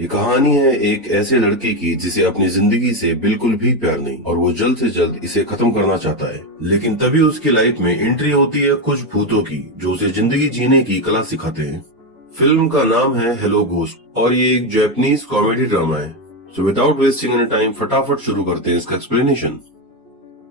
ये कहानी है एक ऐसे लड़के की जिसे अपनी जिंदगी से बिल्कुल भी प्यार नहीं और वो जल्द से जल्द इसे खत्म करना चाहता है। लेकिन तभी उसकी लाइफ में एंट्री होती है कुछ भूतों की जो उसे जिंदगी जीने की कला सिखाते हैं। फिल्म का नाम है हेलो घोस्ट और ये एक जापानीज कॉमेडी ड्रामा है। So without wasting any time फटाफट शुरू करते हैं इसका एक्सप्लेनेशन।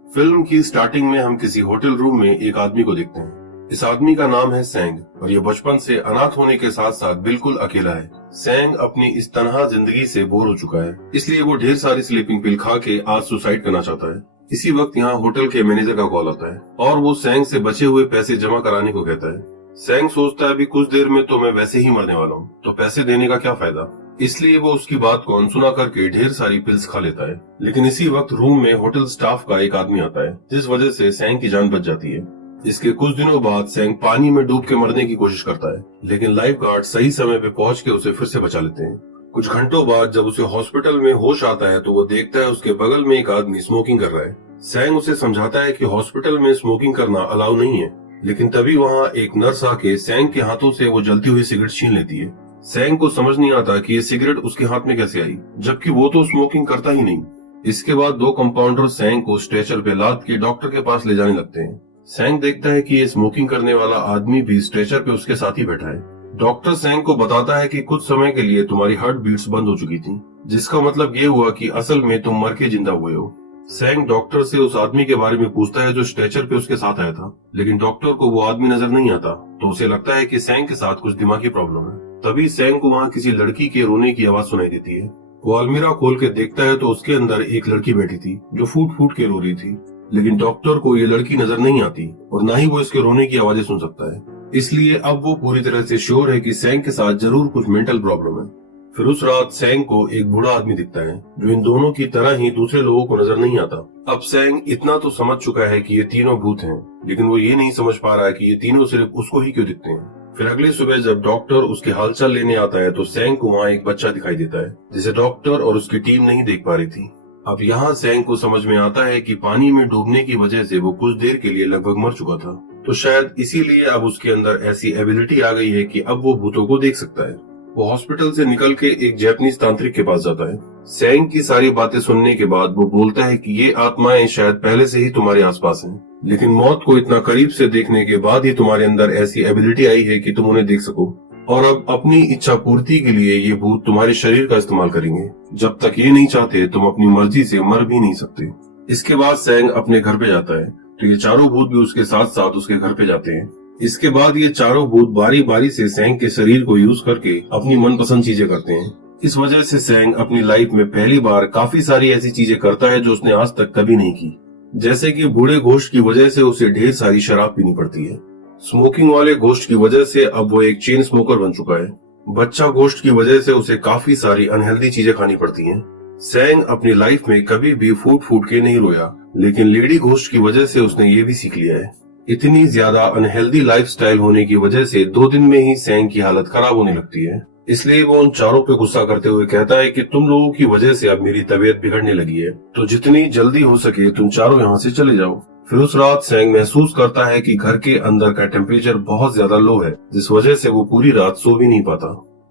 फिल्म की स्टार्टिंग में हम किसी होटल रूम में एक आदमी को देखते हैं। इस आदमी का नाम है सैंग और ये बचपन से अनाथ होने के साथ साथ बिल्कुल अकेला है। सैंग अपनी इस तनहा जिंदगी से बोर हो चुका है, इसलिए वो ढेर सारी स्लीपिंग पिल खा के आज सुसाइड करना चाहता है। इसी वक्त यहाँ होटल के मैनेजर का कॉल आता है और वो सैंग से बचे हुए पैसे जमा कराने को कहता है। सैंग सोचता है अभी कुछ देर में तो मैं वैसे ही मरने वाला हूँ, तो पैसे देने का क्या फायदा। इसलिए वो उसकी बात को अनसुना करके ढेर सारी पिल्स खा लेता है। लेकिन इसी वक्त रूम में होटल स्टाफ का एक आदमी आता है, जिस वजह से सैंग की जान बच जाती है। इसके कुछ दिनों बाद सैंग पानी में डूब के मरने की कोशिश करता है, लेकिन लाइफ गार्ड सही समय पे पहुंच के उसे फिर से बचा लेते हैं। कुछ घंटों बाद जब उसे हॉस्पिटल में होश आता है तो वो देखता है उसके बगल में एक आदमी स्मोकिंग कर रहा है। सैंग उसे समझाता है कि हॉस्पिटल में स्मोकिंग करना अलाउ नहीं है, लेकिन तभी वहाँ एक नर्स आके सैंग के हाथों से वो जलती हुई सिगरेट छीन लेती है। सैंग को समझ नहीं आता कि ये सिगरेट उसके हाथ में कैसे आई, जबकि वो तो स्मोकिंग करता ही नहीं। इसके बाद दो कंपाउंडर सैंग को स्ट्रेचर पे लाद के डॉक्टर के पास ले जाने लगते हैं। सैंग देखता है कि ये स्मोकिंग करने वाला आदमी भी स्ट्रेचर पे उसके साथ ही बैठा है। डॉक्टर सैंग को बताता है कि कुछ समय के लिए तुम्हारी हार्ट बीट्स बंद हो चुकी थी, जिसका मतलब ये हुआ कि असल में तुम मर के जिंदा हुए हो। सैंग डॉक्टर से उस आदमी के बारे में पूछता है जो स्ट्रेचर पे उसके साथ आया था, लेकिन डॉक्टर को वो आदमी नजर नहीं आता, तो उसे लगता है कि सैंग के साथ कुछ दिमागी प्रॉब्लम है। तभी सैंग को वहाँ किसी लड़की के रोने की आवाज सुनाई देती है। वो अलमीरा खोल के देखता है तो उसके अंदर एक लड़की बैठी थी जो फूट फूट के रो रही थी, लेकिन डॉक्टर को ये लड़की नजर नहीं आती और ना ही वो इसके रोने की आवाजें सुन सकता है। इसलिए अब वो पूरी तरह से श्योर है कि सैंग के साथ जरूर कुछ मेंटल प्रॉब्लम है। फिर उस रात सैंग को एक बूढ़ा आदमी दिखता है जो इन दोनों की तरह ही दूसरे लोगों को नजर नहीं आता। अब सैंग इतना तो समझ चुका है कि ये तीनों भूत हैं, लेकिन वो ये नहीं समझ पा रहा है कि ये तीनों सिर्फ उसको ही क्यों दिखते हैं। फिर अगली सुबह जब डॉक्टर उसके हालचाल लेने आता है तो सैंग को वहाँ एक बच्चा दिखाई देता है जिसे डॉक्टर और उसकी टीम नहीं देख पा रही थी। अब यहाँ सैंग को समझ में आता है कि पानी में डूबने की वजह से वो कुछ देर के लिए लगभग मर चुका था, तो शायद इसीलिए अब उसके अंदर ऐसी एबिलिटी आ गई है कि अब वो भूतों को देख सकता है। वो हॉस्पिटल से निकल के एक जापानीज तांत्रिक के पास जाता है। सैंग की सारी बातें सुनने के बाद वो बोलता है कि ये आत्माएं शायद पहले से ही तुम्हारे आसपास हैं, लेकिन मौत को इतना करीब से देखने के बाद ही तुम्हारे अंदर ऐसी एबिलिटी आई है कि तुम उन्हें देख सको, और अब अपनी इच्छा पूर्ति के लिए ये भूत तुम्हारे शरीर का इस्तेमाल करेंगे। जब तक ये नहीं चाहते तुम अपनी मर्जी से मर भी नहीं सकते। इसके बाद सैंग अपने घर पे जाता है तो ये चारों भूत भी उसके साथ साथ उसके घर पे जाते हैं। इसके बाद ये चारों भूत बारी बारी से सैंग के शरीर को यूज करके अपनी मनपसंद चीजें करते हैं। इस वजह से सैंग अपनी लाइफ में पहली बार काफी सारी ऐसी चीजें करता है जो उसने आज तक कभी नहीं की, जैसे कि बूढ़े घोस्ट की वजह से उसे ढेर सारी शराब पीनी पड़ती है। स्मोकिंग वाले घोस्ट की वजह से अब वो एक चेन स्मोकर बन चुका है। बच्चा घोस्ट की वजह से उसे काफी सारी अनहेल्दी चीजें खानी पड़ती हैं। सैंग अपनी लाइफ में कभी भी फूट फूट के नहीं रोया, लेकिन लेडी घोस्ट की वजह से उसने ये भी सीख लिया है। इतनी ज्यादा अनहेल्दी लाइफस्टाइल होने की वजह से 2 दिन में ही सैंग की हालत खराब होने लगती है। इसलिए वो उन चारों पे गुस्सा करते हुए कहता है कि तुम लोगों की वजह से अब मेरी तबीयत बिगड़ने लगी है, तो जितनी जल्दी हो सके तुम चारों यहाँ से चले जाओ। फिर उस रात सैंग महसूस करता है कि घर के अंदर का टेम्परेचर बहुत ज्यादा लो है, जिस वजह से वो पूरी रात सो भी नहीं पाता।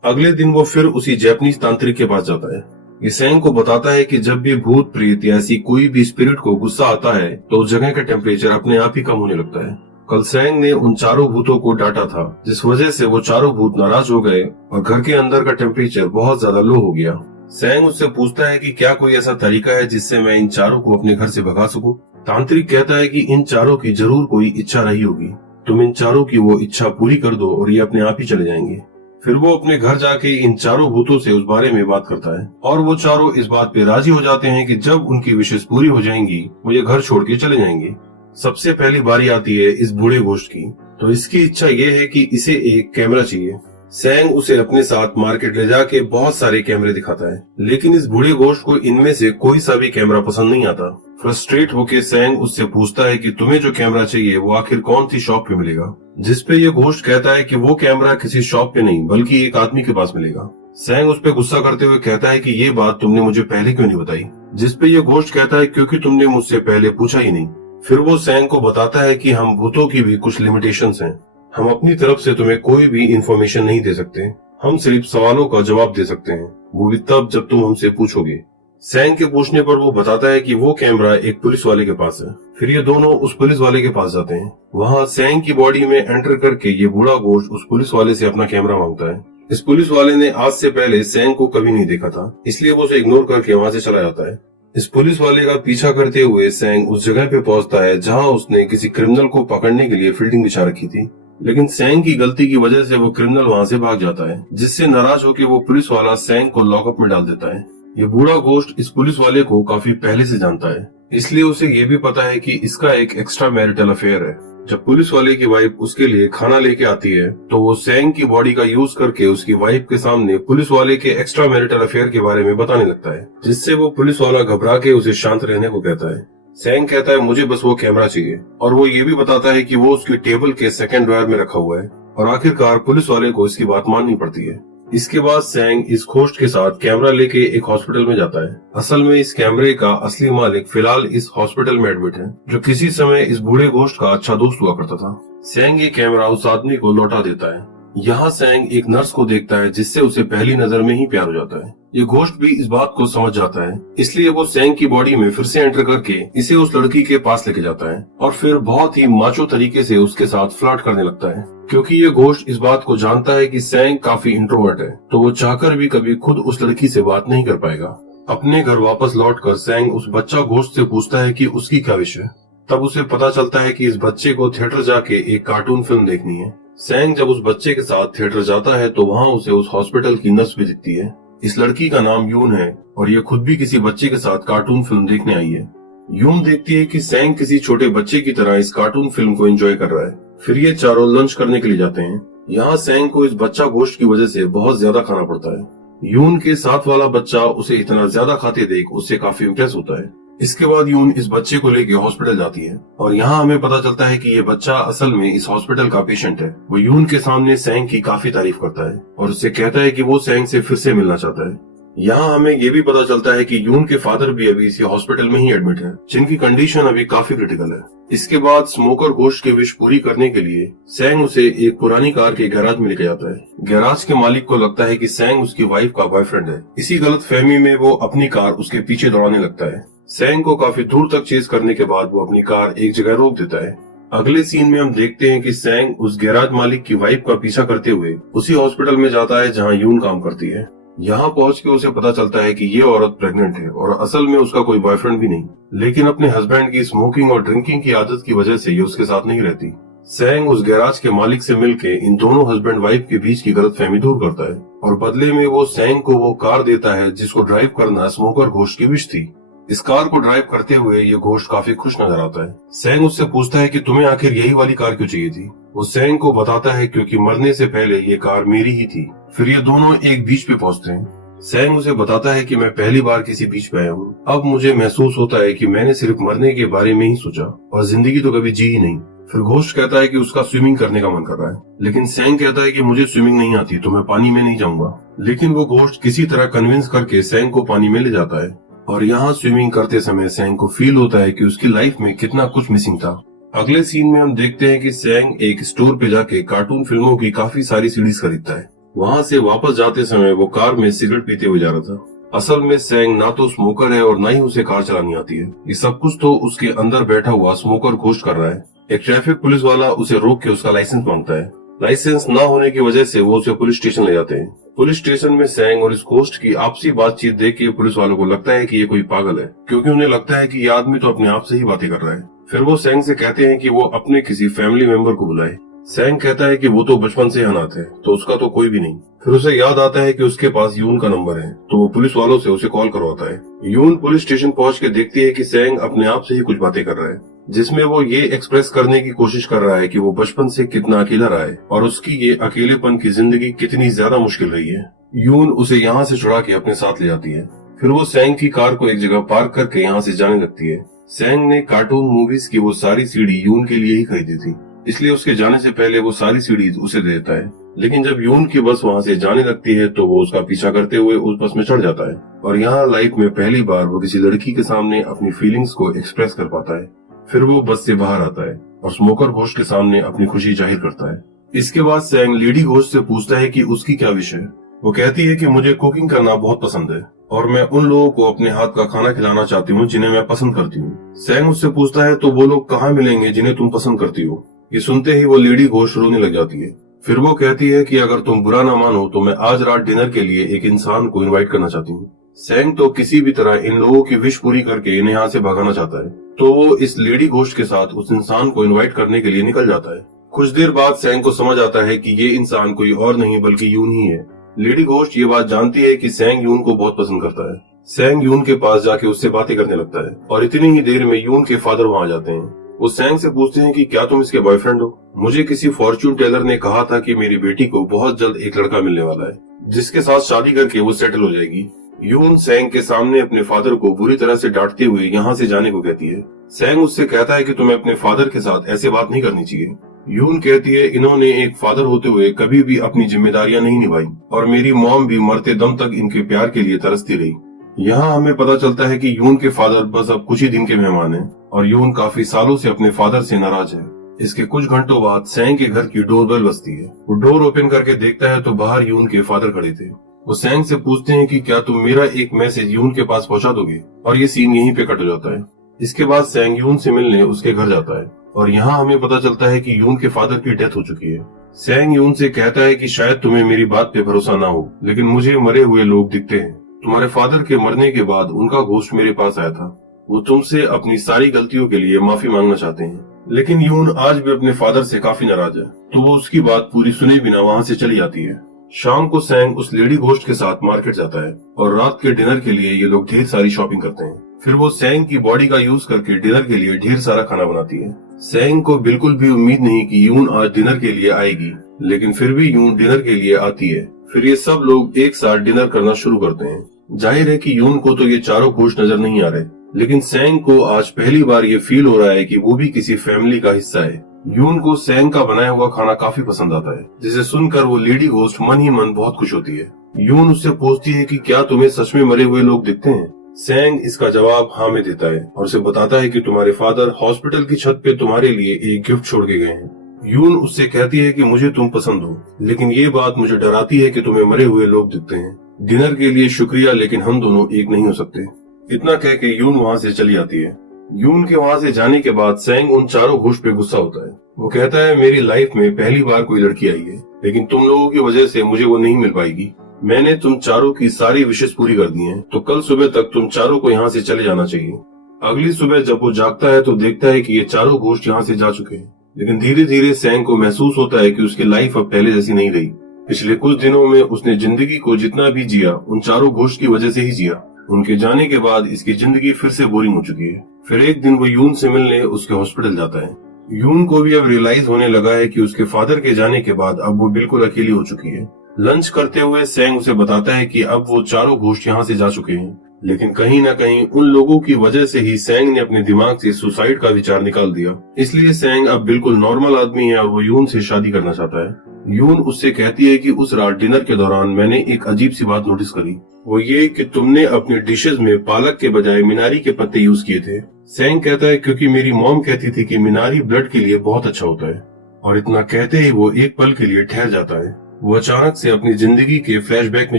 अगले दिन वो फिर उसी जापानीज तांत्रिक के पास जाता है। ये सैंग को बताता है कि जब भी भूत प्रेत या ऐसी कोई भी स्पिरिट को गुस्सा आता है तो उस जगह का टेम्परेचर अपने आप ही कम होने लगता है। कल सैंग ने उन चारों भूतों को डांटा था, जिस वजह से वो चारों भूत नाराज हो गए और घर के अंदर का टेम्परेचर बहुत ज्यादा लो हो गया। सैंग उससे पूछता है कि क्या कोई ऐसा तरीका है जिससे मैं इन चारों को अपने घर से भगा सकूं। तांत्रिक कहता है कि इन चारों की जरूर कोई इच्छा रही होगी, तुम इन चारों की वो इच्छा पूरी कर दो और ये अपने आप ही चले जाएंगे। फिर वो अपने घर जाके इन चारों भूतों से उस बारे में बात करता है और वो चारों इस बात पे राजी हो जाते हैं कि जब उनकी विशेष पूरी हो जाएंगी वो ये घर छोड़ के चले जाएंगे। सबसे पहली बारी आती है इस बूढ़े घोस्ट की, तो इसकी इच्छा ये है कि इसे एक कैमरा चाहिए। सैंग उसे अपने साथ मार्केट ले जाके बहुत सारे कैमरे दिखाता है, लेकिन इस बूढ़े घोस्ट को इनमें से कोई सा भी कैमरा पसंद नहीं आता। फ्रस्ट्रेट होकर सैंग उससे पूछता है कि तुम्हें जो कैमरा चाहिए वो आखिर कौन सी शॉप पे मिलेगा, जिसपे ये घोस्ट कहता है कि वो कैमरा किसी शॉप पे नहीं बल्कि एक आदमी के पास मिलेगा। सैंग उस पे गुस्सा करते हुए कहता है कि ये बात तुमने मुझे पहले क्यों नहीं बताई, जिसपे ये घोस्ट कहता है क्योंकि तुमने मुझसे पहले पूछा ही नहीं। फिर वो सैंग को बताता है कि हम भूतों की भी कुछ लिमिटेशंस हैं, हम अपनी तरफ से तुम्हें कोई भी इंफॉर्मेशन नहीं दे सकते, हम सिर्फ सवालों का जवाब दे सकते हैं। वो भी तब जब तुम हमसे पूछोगे। सैंग के पूछने पर वो बताता है कि वो कैमरा एक पुलिस वाले के पास है। फिर ये दोनों उस पुलिस वाले के पास जाते हैं। वहाँ सैंग की बॉडी में एंटर करके ये बूढ़ा गोश्त उस पुलिस वाले से अपना कैमरा मांगता है। इस पुलिस वाले ने आज से पहले सैंग को कभी नहीं देखा था, इसलिए वो उसे इग्नोर करके वहाँ से चला जाता है। इस पुलिस वाले का पीछा करते हुए सैंग उस जगह पे पहुंचता है जहाँ उसने किसी क्रिमिनल को पकड़ने के लिए फील्डिंग बिछा रखी थी, लेकिन सैंग की गलती की वजह से वो क्रिमिनल वहाँ से भाग जाता है, जिससे नाराज होकर वो पुलिस वाला सैंग को लॉकअप में डाल देता है। ये बूढ़ा गोश्त इस पुलिस वाले को काफी पहले से जानता है, इसलिए उसे ये भी पता है कि इसका एक एक्स्ट्रा मैरिटल अफेयर है। जब पुलिस वाले की वाइफ उसके लिए खाना लेके आती है तो वो सैंग की बॉडी का यूज करके उसकी वाइफ के सामने पुलिस वाले के एक्स्ट्रा मैरिटल अफेयर के बारे में बताने लगता है, जिससे वो पुलिस वाला घबरा के उसे शांत रहने को कहता है। सैंग कहता है मुझे बस वो कैमरा चाहिए, और वो ये भी बताता है कि वो उसकी टेबल के सेकंड ड्रॉयर में रखा हुआ है, और आखिरकार पुलिस वाले को इसकी बात माननी पड़ती है। इसके बाद सैंग इस गोश्त के साथ कैमरा लेके एक हॉस्पिटल में जाता है। असल में इस कैमरे का असली मालिक फिलहाल इस हॉस्पिटल में एडमिट है, जो किसी समय इस बूढ़े गोश्त का अच्छा दोस्त हुआ करता था। सैंग ये कैमरा उस आदमी को लौटा देता है। यहाँ सैंग एक नर्स को देखता है, जिससे उसे पहली नजर में ही प्यार हो जाता है। ये गोश्त भी इस बात को समझ जाता है, इसलिए वो सैंग की बॉडी में फिर से एंटर करके इसे उस लड़की के पास लेके जाता है, और फिर बहुत ही माचो तरीके से उसके साथ फ्लर्ट करने लगता है। क्योंकि ये गोश्त इस बात को जानता है कि सैंग काफी इंट्रोवर्ट है, तो वो चाहकर भी कभी खुद उस लड़की से बात नहीं कर पाएगा। अपने घर वापस लौटकर सैंग उस बच्चा गोश्त से पूछता है कि उसकी क्या विश है। तब उसे पता चलता है कि इस बच्चे को थिएटर जाके एक कार्टून फिल्म देखनी है। सैंग जब उस बच्चे के साथ थिएटर जाता है तो वहाँ उसे उस हॉस्पिटल की नर्स भी दिखती है। इस लड़की का नाम यून है, और ये खुद भी किसी बच्चे के साथ कार्टून फिल्म देखने आई है। यून देखती है कि सैंग किसी छोटे बच्चे की तरह इस कार्टून फिल्म को एंजॉय कर रहा है। फिर ये चारों लंच करने के लिए जाते हैं। यहाँ सैंग को इस बच्चा गोश्त की वजह से बहुत ज्यादा खाना पड़ता है। यून के साथ वाला बच्चा उसे इतना ज्यादा खाते देख उससे काफी इम्प्रेस होता है। इसके बाद यून इस बच्चे को लेके हॉस्पिटल जाती है, और यहाँ हमें पता चलता है कि ये बच्चा असल में इस हॉस्पिटल का पेशेंट है। वो यून के सामने सैंग की काफी तारीफ करता है और उससे कहता है कि वो सैंग से फिर से मिलना चाहता है। यहाँ हमें ये भी पता चलता है कि यून के फादर भी अभी इसी हॉस्पिटल में ही एडमिट हैं, जिनकी कंडीशन अभी काफी क्रिटिकल है। इसके बाद स्मोकर गोश्त की विश पूरी करने के लिए सैंग उसे एक पुरानी कार के गैराज में लेके जाता है। गैराज के मालिक को लगता है कि सैंग उसकी वाइफ का बॉयफ्रेंड है। इसी गलत फहमी में वो अपनी कार उसके पीछे दौड़ाने लगता है। सैंग को काफी दूर तक चेज करने के बाद वो अपनी कार एक जगह रोक देता है। अगले सीन में हम देखते हैं कि सैंग उस गैराज मालिक की वाइफ का पीछा करते हुए उसी हॉस्पिटल में जाता है जहाँ यून काम करती है। यहाँ पहुँच के उसे पता चलता है कि ये औरत प्रेग्नेंट है और असल में उसका कोई बॉयफ्रेंड भी नहीं, लेकिन अपने हस्बैंड की स्मोकिंग और ड्रिंकिंग की आदत की वजह से ये उसके साथ नहीं रहती। सैंग उस गैराज के मालिक से मिलके इन दोनों हस्बैंड वाइफ के बीच की गलतफहमी दूर करता है, और बदले में वो सैंग को वो कार देता है जिसको ड्राइव करना स्मोकर गोश्त की विश थी। इस कार को ड्राइव करते हुए ये गोश्त काफी खुश नजर आता है। सैंग उससे पूछता है कि तुम्हें आखिर यही वाली कार क्यों चाहिए थी। वो सैंग को बताता है क्योंकि मरने से पहले ये कार मेरी ही थी। फिर ये दोनों एक बीच पे पहुंचते हैं। सैंग उसे बताता है कि मैं पहली बार किसी बीच पे आया हूँ। अब मुझे महसूस होता है कि मैंने सिर्फ मरने के बारे में ही सोचा और जिंदगी तो कभी जी ही नहीं। फिर गोश्त कहता है कि उसका स्विमिंग करने का मन कर रहा है, लेकिन सैंग कहता है कि मुझे स्विमिंग नहीं आती तो मैं पानी में नहीं जाऊंगा। लेकिन वो गोश्त किसी तरह कन्विंस करके सैंग को पानी में ले जाता है, और यहाँ स्विमिंग करते समय सैंग को फील होता है कि उसकी लाइफ में कितना कुछ मिसिंग था। अगले सीन में हम देखते हैं कि सैंग एक स्टोर पे जाके कार्टून फिल्मों की काफी सारी सीडीज खरीदता है। वहाँ से वापस जाते समय वो कार में सिगरेट पीते हुए जा रहा था। असल में सैंग ना तो स्मोकर है और ना ही उसे कार चलानी आती है। ये सब कुछ तो उसके अंदर बैठा हुआ स्मोकर गोश्त कर रहा है। एक ट्रैफिक पुलिस वाला उसे रोक के उसका लाइसेंस मांगता है। लाइसेंस ना होने की वजह से वो उसे पुलिस स्टेशन ले जाते हैं। पुलिस स्टेशन में सैंग और इस गोश्त की आपसी बातचीत देख के पुलिस वालों को लगता है कि ये कोई पागल है, क्योंकि उन्हें लगता है कि ये आदमी तो अपने आप से ही बातें कर रहा है। फिर वो सैंग से कहते हैं कि वो अपने किसी फैमिली मेंबर को बुलाए। सैंग कहता है कि वो तो बचपन से अनाथ है, तो उसका तो कोई भी नहीं। फिर उसे याद आता है कि उसके पास यून का नंबर है, तो वो पुलिस वालों से उसे कॉल करवाता है। यून पुलिस स्टेशन पहुंच के देखती है कि सैंग अपने आप से ही कुछ बातें कर रहा है, जिसमें वो ये एक्सप्रेस करने की कोशिश कर रहा है कि वो बचपन से कितना अकेला रहा है और उसकी ये अकेलेपन की जिंदगी कितनी ज्यादा मुश्किल रही है। यून उसे यहाँ से छुड़ा के अपने साथ ले जाती है। फिर वो सैंग की कार को एक जगह पार्क करके यहाँ से जाने लगती है। सैंग ने कार्टून मूवीज की वो सारी सीडी यून के लिए ही खरीदी थी, इसलिए उसके जाने से पहले वो सारी सीडीज उसे दे देता है। लेकिन जब यून की बस वहाँ से जाने लगती है तो वो उसका पीछा करते हुए उस बस में चढ़ जाता है, और यहाँ लाइफ में पहली बार वो किसी लड़की के सामने अपनी फीलिंग्स को एक्सप्रेस कर पाता है। फिर वो बस से बाहर आता है और स्मोकर गोश्त के सामने अपनी खुशी जाहिर करता है। इसके बाद सैंग लेडी गोश्त से पूछता है कि उसकी क्या विश है। वो कहती है कि मुझे कुकिंग करना बहुत पसंद है और मैं उन लोगों को अपने हाथ का खाना खिलाना चाहती हूँ जिन्हें मैं पसंद करती हूँ। सैंग उससे पूछता है तो वो लोग कहाँ मिलेंगे जिन्हें तुम पसंद करती हो। ये सुनते ही वो लेडी घोस्ट रोने लग जाती है। फिर वो कहती है कि अगर तुम बुरा ना मानो तो मैं आज रात डिनर के लिए एक इंसान को इनवाइट करना चाहती हूँ। सैंग तो किसी भी तरह इन लोगों की विश पूरी करके इन्हें यहाँ से भगाना चाहता है, तो वो इस लेडी घोस्ट के साथ उस इंसान को इनवाइट करने के लिए निकल जाता है। कुछ देर बाद सैंग को समझ आता है कि ये इंसान कोई और नहीं बल्कि यून ही है। लेडी घोस्ट ये बात जानती है कि सैंग यून को बहुत पसंद करता है। सैंग यून के पास जाके उससे बातें करने लगता है और इतनी ही देर में यून के फादर वहाँ आ जाते हैं। वो सैंग से पूछते हैं कि क्या तुम इसके बॉयफ्रेंड हो? मुझे किसी फॉर्च्यून टेलर ने कहा था कि मेरी बेटी को बहुत जल्द एक लड़का मिलने वाला है जिसके साथ शादी करके वो सेटल हो जाएगी। यून सैंग के सामने अपने फादर को बुरी तरह से डांटते हुए यहाँ से जाने को कहती है। सैंग उससे कहता है कि तुम्हें अपने फादर के साथ ऐसे बात नहीं करनी चाहिए। यून कहती है इन्होंने एक फादर होते हुए कभी भी अपनी जिम्मेदारियां नहीं निभाई और मेरी मॉम भी मरते दम तक इनके प्यार के लिए तरसती रही। यहाँ हमें पता चलता है कि यून के फादर बस अब कुछ ही दिन के मेहमान हैं और यून काफी सालों से अपने फादर से नाराज है। इसके कुछ घंटों बाद सैंग के घर की डोरबेल बजती है। वो डोर ओपन करके देखता है तो बाहर यून के फादर खड़े थे। वो सैंग से पूछते हैं कि क्या तुम मेरा एक मैसेज यून के पास पहुंचा दोगे, और ये सीन यहीं पे कट हो जाता है। इसके बाद सैंग यून से मिलने उसके घर जाता है और यहाँ हमें पता चलता है कि यून के फादर की डेथ हो चुकी है। सैंग यून से कहता है कि शायद तुम्हें मेरी बात पे भरोसा ना हो, लेकिन मुझे मरे हुए लोग दिखते हैं। तुम्हारे फादर के मरने के बाद उनका घोस्ट मेरे पास आया था। वो तुमसे अपनी सारी गलतियों के लिए माफी मांगना चाहते हैं, लेकिन यून आज भी अपने फादर से काफी नाराज है, तो वो उसकी बात पूरी सुने बिना वहाँ से चली जाती है। शाम को सैंग उस लेडी घोस्ट के साथ मार्केट जाता है और रात के डिनर के लिए ये लोग ढेर सारी शॉपिंग करते हैं। फिर वो सैंग की बॉडी का यूज करके डिनर के लिए ढेर सारा खाना बनाती है। सैंग को बिल्कुल भी उम्मीद नहीं कि यून आज डिनर के लिए आएगी, लेकिन फिर भी यून डिनर के लिए आती है। फिर ये सब लोग एक साथ डिनर करना शुरू करते हैं। जाहिर है कि यून को तो ये चारों घोस्ट नजर नहीं आ रहे, लेकिन सैंग को आज पहली बार ये फील हो रहा है कि वो भी किसी फैमिली का हिस्सा है। यून को सैंग का बनाया हुआ खाना काफी पसंद आता है, जिसे सुनकर वो लेडी घोस्ट मन ही मन बहुत खुश होती है। यून उससे पूछती है कि क्या तुम्हें सच में मरे हुए लोग दिखते हैं? सैंग इसका जवाब हाँ में देता है और उसे बताता है कि तुम्हारे फादर हॉस्पिटल की छत पे तुम्हारे लिए एक गिफ्ट छोड़ के गए हैं। यून उससे कहती है कि मुझे तुम पसंद हो, लेकिन ये बात मुझे डराती है कि तुम्हें मरे हुए लोग दिखते हैं। डिनर के लिए शुक्रिया, लेकिन हम दोनों एक नहीं हो सकते। इतना कह के यून वहाँ से चली जाती है। यून के वहाँ से जाने के बाद सैंग उन चारों घोस्ट पे गुस्सा होता है। वो कहता है मेरी लाइफ में पहली बार कोई लड़की आई है, लेकिन तुम लोगों की वजह से मुझे वो नहीं मिल पाएगी। मैंने तुम चारों की सारी विशेष पूरी कर दी हैं, तो कल सुबह तक तुम चारों को यहाँ से चले जाना चाहिए। अगली सुबह जब वो जागता है तो देखता है कि ये चारों घोस्ट यहाँ से जा चुके हैं, लेकिन धीरे धीरे सैंग को महसूस होता है कि उसकी लाइफ अब पहले जैसी नहीं रही। पिछले कुछ दिनों में उसने जिंदगी को जितना भी जिया उन चारों घोस्ट की वजह से ही जिया। उनके जाने के बाद इसकी जिंदगी फिर से बोरिंग हो चुकी है। फिर एक दिन वो यून से मिलने उसके हॉस्पिटल जाता है। यून को भी अब रियलाइज होने लगा है कि उसके फादर के जाने के बाद अब वो बिल्कुल अकेली हो चुकी है। लंच करते हुए सैंग उसे बताता है कि अब वो चारों घोस्ट यहाँ से जा चुके हैं, लेकिन कहीं न कहीं उन लोगों की वजह से ही सैंग ने अपने दिमाग से सुसाइड का विचार निकाल दिया। इसलिए सैंग अब बिल्कुल नॉर्मल आदमी है और वो यून से शादी करना चाहता है। यून उससे कहती है कि उस रात डिनर के दौरान मैंने एक अजीब सी बात नोटिस करी, वो ये कि तुमने अपने डिशेज में पालक के बजाय मीनारी के पत्ते यूज किए थे। सैंग कहता है क्योंकि मेरी मॉम कहती थी कि मीनारी ब्लड के लिए बहुत अच्छा होता है। और इतना कहते ही वो एक पल के लिए ठहर जाता है। वो अचानक से अपनी जिंदगी के फ्लैशबैक में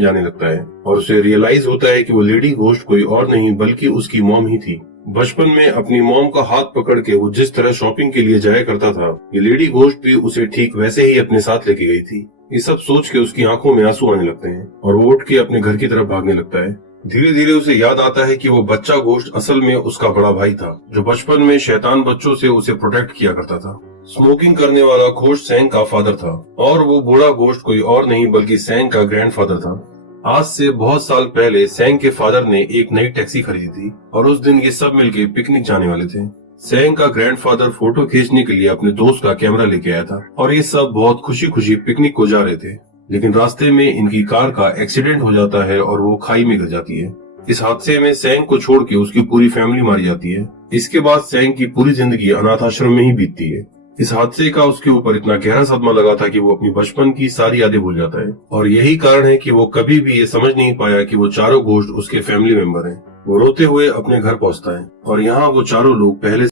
जाने लगता है और उसे रियलाइज होता है कि वो लेडी घोस्ट कोई और नहीं बल्कि उसकी मॉम ही थी। बचपन में अपनी मॉम का हाथ पकड़ के वो जिस तरह शॉपिंग के लिए जाया करता था, ये लेडी घोस्ट भी उसे ठीक वैसे ही अपने साथ लेके गई थी। ये सब सोच के उसकी आंखों में आंसू आने लगते हैं और वो उठ के अपने घर की तरफ भागने लगता है। धीरे धीरे उसे याद आता है कि वो बच्चा घोस्ट असल में उसका बड़ा भाई था, जो बचपन में शैतान बच्चों से उसे प्रोटेक्ट किया करता था। स्मोकिंग करने वाला घोस्ट सैंग का फादर था और वो बूढ़ा घोस्ट कोई और नहीं बल्कि सैंग का ग्रैंडफादर था। आज से बहुत साल पहले सैंग के फादर ने एक नई टैक्सी खरीदी थी और उस दिन ये सब मिलके पिकनिक जाने वाले थे। सैंग का ग्रैंडफादर फोटो खींचने के लिए अपने दोस्त का कैमरा लेके आया था और ये सब बहुत खुशी खुशी पिकनिक को जा रहे थे, लेकिन रास्ते में इनकी कार का एक्सीडेंट हो जाता है और वो खाई में गिर जाती है। इस हादसे में सैंग को छोड़ के उसकी पूरी फैमिली मारी जाती है। इसके बाद सैंग की पूरी जिंदगी अनाथ आश्रम में ही बीतती है। इस हादसे का उसके ऊपर इतना गहरा सदमा लगा था कि वो अपनी बचपन की सारी यादें भूल जाता है और यही कारण है कि वो कभी भी ये समझ नहीं पाया कि वो चारों घोस्ट उसके फैमिली मेंबर हैं। वो रोते हुए अपने घर पहुंचता है और यहाँ वो चारों लोग पहले